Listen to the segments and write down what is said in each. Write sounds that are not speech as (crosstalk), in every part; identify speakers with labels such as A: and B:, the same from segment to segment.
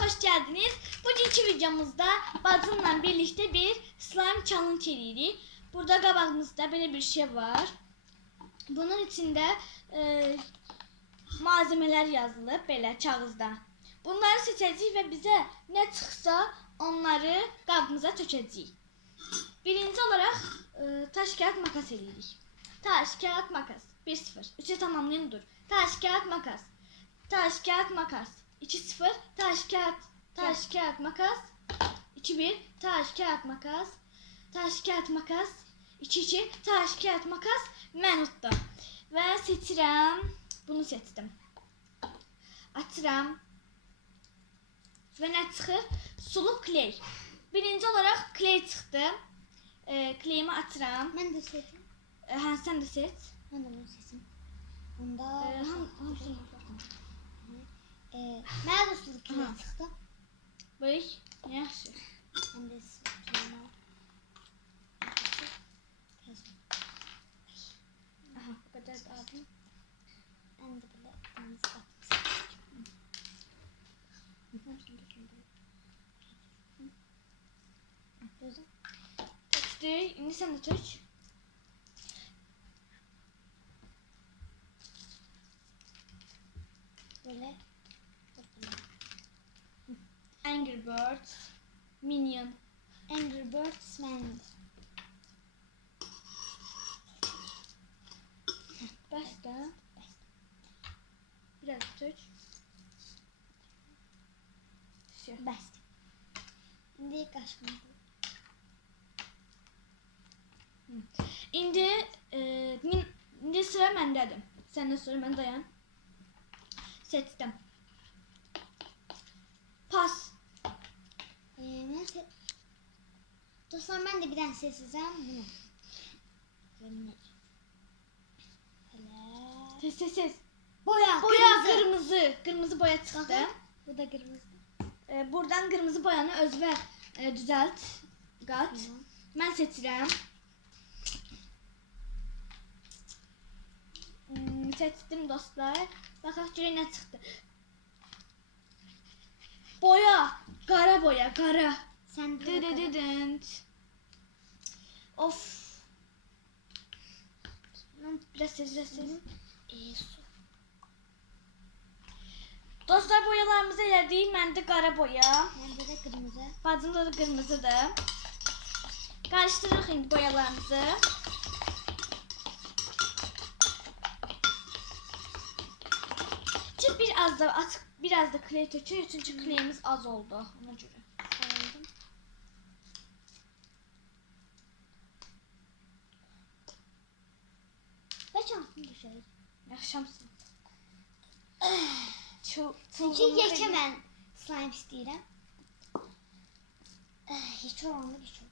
A: hoş geldiniz. Bugünkü videomuzda bacımla birlikte bir slime challenge edirik. Burada qabağımızda böyle bir şey var. Bunun içinde e, malzemeler yazılıb belə kağızda. Bunları seçəcəyik və bizə nə çıxsa onları qabımıza tökəcəyik. Birinci olaraq e, taş kağıt makas edirik. Taş kağıt makas 1-0. 3'e tamamlayın dur. Taş kağıt makas. Taş kağıt makas. 2-0. Taş kağıt. Taş kağıt makas. 2-1. Taş kağıt makas. Taş kağıt makas. 2-2. Taş kağıt makas. Mən utdum. Və seçirəm. Bunu seçdim. Açıram. Və nə çıxır? Sulu kley. Birinci olaraq kley çıxdı. E, kleyimi açıram.
B: Ben de seçim.
A: E, hə, sən də seç.
B: Ben de bunu seçim. Onda
A: E,
B: mən də.
A: Böyük. Yaxşı.
B: Ben de sulu
A: Aha, bu də aldım.
B: Ben de böyle deniz batmış. Gözüm.
A: Tökdük. İndi sən də tök.
B: Böyle.
A: Angry Birds. Minion.
B: Angry Birds Man.
A: Bəs də. Biraz. Şey.
B: Bəs. İndi qaşqım.
A: İndi e, min- indi sıra məndədir. Səndən sonra mən dayan. Seçdim. Pas.
B: Se Dostlar mən də bir dənə seçəcəm bunu. Hele.
A: Ses ses ses.
B: Boya,
A: Boya
B: kırmızı.
A: kırmızı. Kırmızı boya.
B: Bakın. Bu da kırmızı.
A: E, buradan kırmızı boyanı özvə e, düzəlt. Qat.
B: Tamam.
A: Mən seçirəm. Hmm, seçdim dostlar. Baxaq görək nə çıxdı. Boya, qara boya, qara.
B: Sen.
A: Dıdıdıdınt. Of. Biraz ses, biraz ses.
B: E, su.
A: Dostlar boyalarımızı elədik. Məndə qara boya.
B: Bende de kırmızı.
A: Bacımda da qırmızıdır. Qarışdırırıq indi boyalarımızı. Çünki bir az da açıq, biraz da kley tökürük çünki kleyimiz az oldu ona görə.
B: Sarıldım. Ve çantım düşer.
A: Yaxşamsın. Çıl,
B: Çünkü mən slime istəyirəm. (sighs) Eh, Heç olanı heç olur.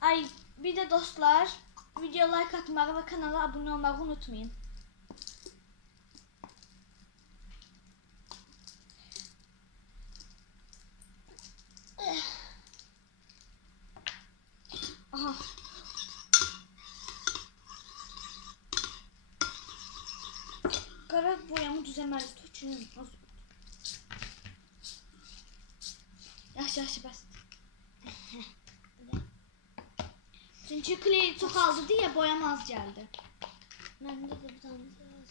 A: Ay bir de dostlar video like atmağı ve kanala abone olmağı unutmayın. Yaxşı, bəs. Çünkü kley çok aldı diye boyam az geldi.
B: Bende de bir var.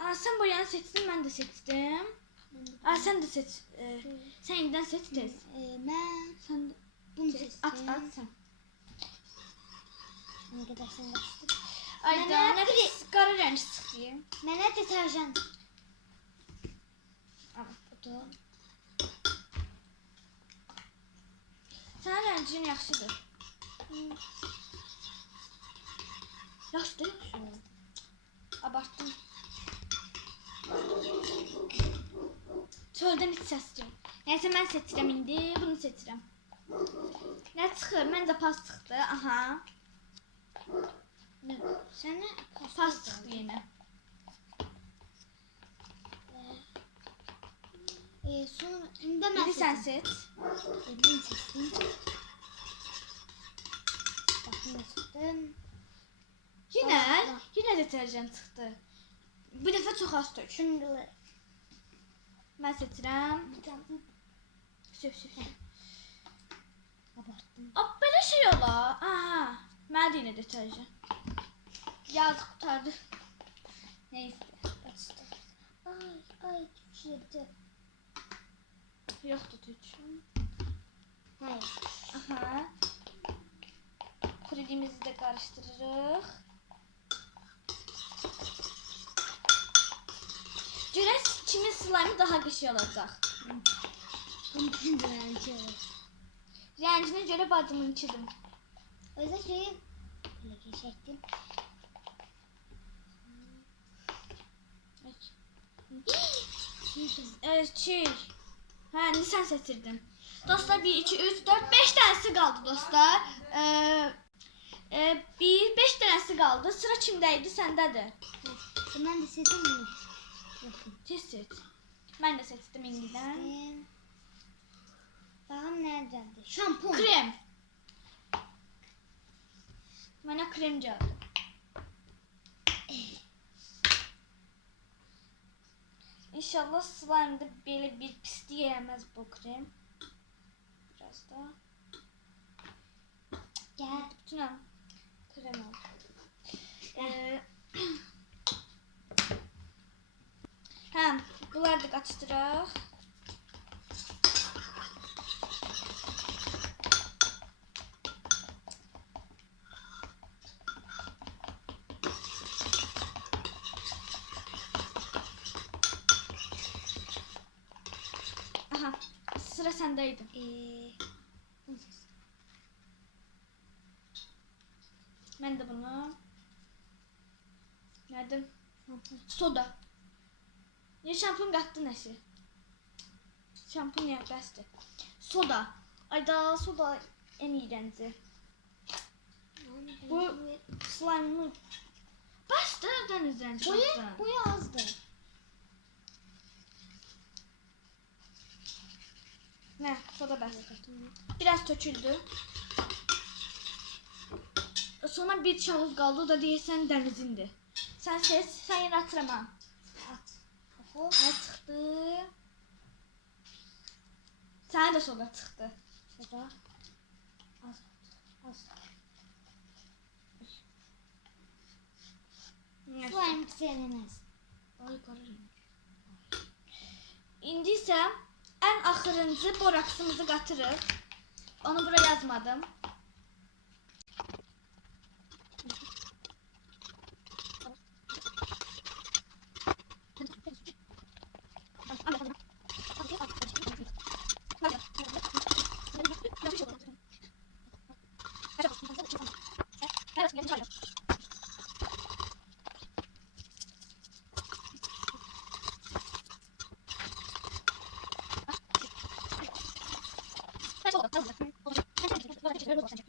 A: Aa, sen boyanı seçtin ben de seçtim. Aa, sen de seç. Ee, sen yeniden seç tez.
B: Eh, mən
A: Sen de
B: bunu
A: seç. At at sen.
B: Ne kadar sen kaçtın.
A: Ay
B: Ben
A: da
B: ne bileyim.
A: kara renk çıkıyor.
B: Mənə deterjan. Da.
A: Sen rencin yaxşıdır. Yaş değil mi şu? Abarttım. Çölden hiç ses yok. Neyse ben seçirəm indi. Bunu seçirəm. Ne çıxır? Məncə pas çıxdı. Aha.
B: Sənə
A: Pas çıxdı yenə.
B: E, sonra
A: sən
B: seçim.
A: seç.
B: E, ben seçtim. Bakın ne çıktım.
A: Yenə,
B: Aa.
A: yenə deterjan çıxdı. Bu dəfə çox az tök.
B: Şimdi
A: Mən seçirəm. Söv, söv.
B: abarttım.
A: Ab belə şey olar. Aha. Mənə də yenə deterjan. Yazıq qutardı. Neyse.
B: Kaçtı. Ay ay düşürdü.
A: Yoxdur tük.
B: Hayır.
A: Aha. Kuridimizi də qarışdırırıq. Görək kimin slime daha olacaq.
B: Bundan da önce olur.
A: Rənginə görə bacımın içidim.
B: O yüzden şeyi böyle geçecektim.
A: Evet, çiğ. Hə, indi sən seçirdin. Dostlar 1 2 3 4 5 dənəsi qaldı dostlar. Ee, e, 1 5 dənəsi qaldı. Sıra kimdə idi? Səndədir.
B: Ben de sesim bunu.
A: Tez seç. Də seçdim indidən.
B: Sesim. Bakalım neredendi? Şampun.
A: Krem. Mənə krem gəldi. İnşallah slime'da belə bir pislik yiyəməz bu krem. Biraz da.
B: Gel.
A: Bütün krem al. Ee, (clears throat) hə, bunları da qaçdıraq. Aha, sıra səndəydi.
B: Ee.
A: Mən də bunu Nerede?
B: Şampun.
A: Soda. Ya şampun qatdın nəsə? Şampun ya bəsdir. Soda. Ayda soda en iğrenci. Bu slime Bəsdir dən iğrenci.
B: Boyu,
A: baxsan.
B: boyu azdı.
A: Nə? Soda bəs. Biraz töküldü. Sonra bir çağız qaldı, o da deyəsən dənizindir. Sən seç, sən yenə atıram ha.
B: At. Oho.
A: Nə çıxdı? Sənə də soda çıxdı.
B: Şurada. Az. Az.
A: Nə?
B: Slime sevmez.
A: Ay qararım. İndi isə ən axırıncı boraksımızı qatırıq. Onu bura yazmadım. ありがとうござい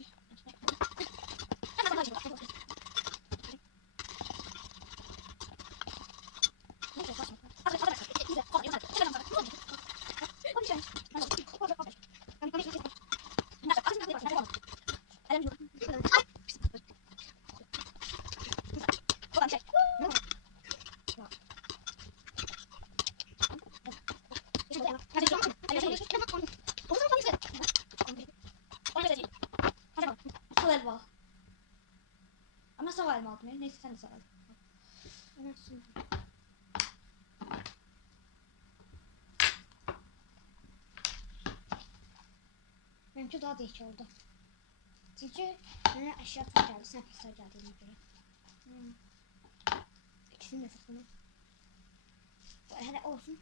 A: ま。Sağ elma aldım ya. Neyse sen de sağ.
B: Nasıl? Benimki daha değişik oldu. Çünkü bana aşağı tık geldi. Sen kısa geldiğine göre.
A: Hmm.
B: İkisini de tıkladım. Hele olsun.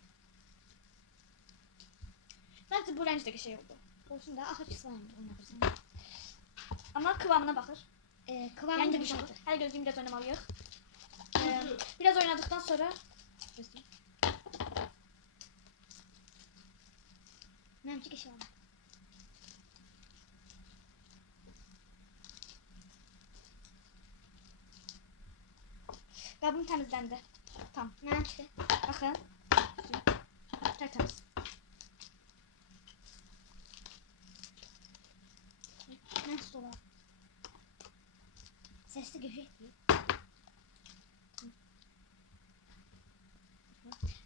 A: Bence bu renkte şey oldu.
B: Olsun da ahır slime oynatırsan.
A: Ama kıvamına bakır.
B: Ee, kıvamı
A: Yani
B: da
A: bir şey. Her gözlüğüm biraz oynamalıyıq. Ee, biraz oynadıktan sonra
B: Benimki geçiyor.
A: qabım təmizləndi. Tam.
B: Benimki.
A: Baxın. Tərtəmiz.
B: Benimki Sesli göşek değil.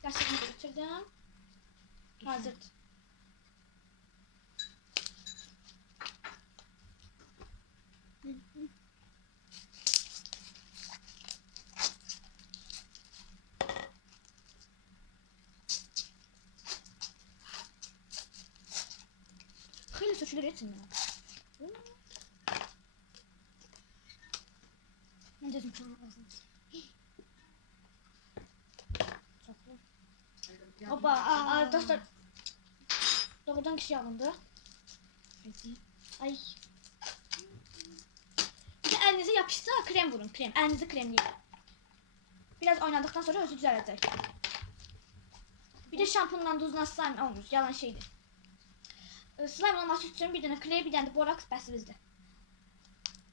A: Başladım. Hazırdır. Xeyli sökülür etsin ya.
B: Ben dedim sana.
A: Hoppa, aa, dostlar. Doğrudan kişi alındı.
B: Peki.
A: Ay. Bir de elinize yapışsa krem vurun, krem. Elinizi kremleyin. Biraz oynadıktan sonra özü düzelecek. Bir de şampunla duzla slime olmuş. Yalan şeydir. Ee, Slime olması için bir tane kley, bir tane de boraks bəsimizdir.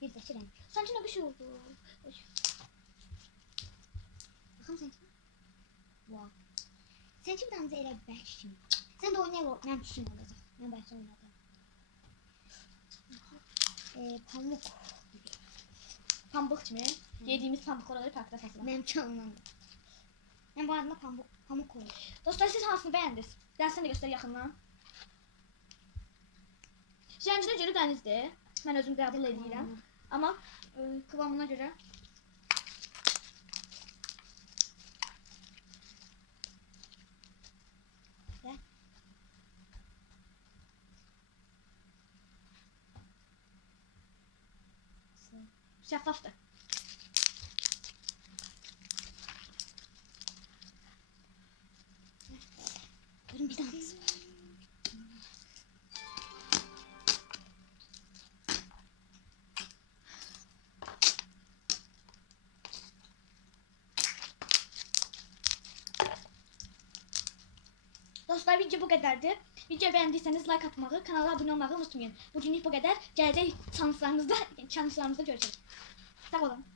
B: Bir de krem.
A: Sanki ne bir şey oldu. Ay.
B: Baxım sən kim? Wow. Sən kim danıza elə bərk kimi? Sən də oynayaq o. Mənim kim olacaq? Mən bərk oynadım. Ee, pamuk.
A: Pambıq kimi. Yediğimiz pambıqlar olur parkda satılan.
B: Mənim canımdan. Mən bu adına pamuk, pamuk koyuyorum.
A: Dostlar siz hansını beğendiniz? Ben sana da göster yakından. Zəncirə görə dənizdir. Mən özüm qəbul edirəm. Amma e, kıvamına görə şəffafdır.
B: Durun bir.
A: Dostlar video bu qədərdir. Video bəyəndiyseniz like atmağı, kanala abunə olmağı unutmayın. Bugünlük bu qədər. Gələcək şanslarımızda, şanslarımızda görüşürüz. Sağ olun.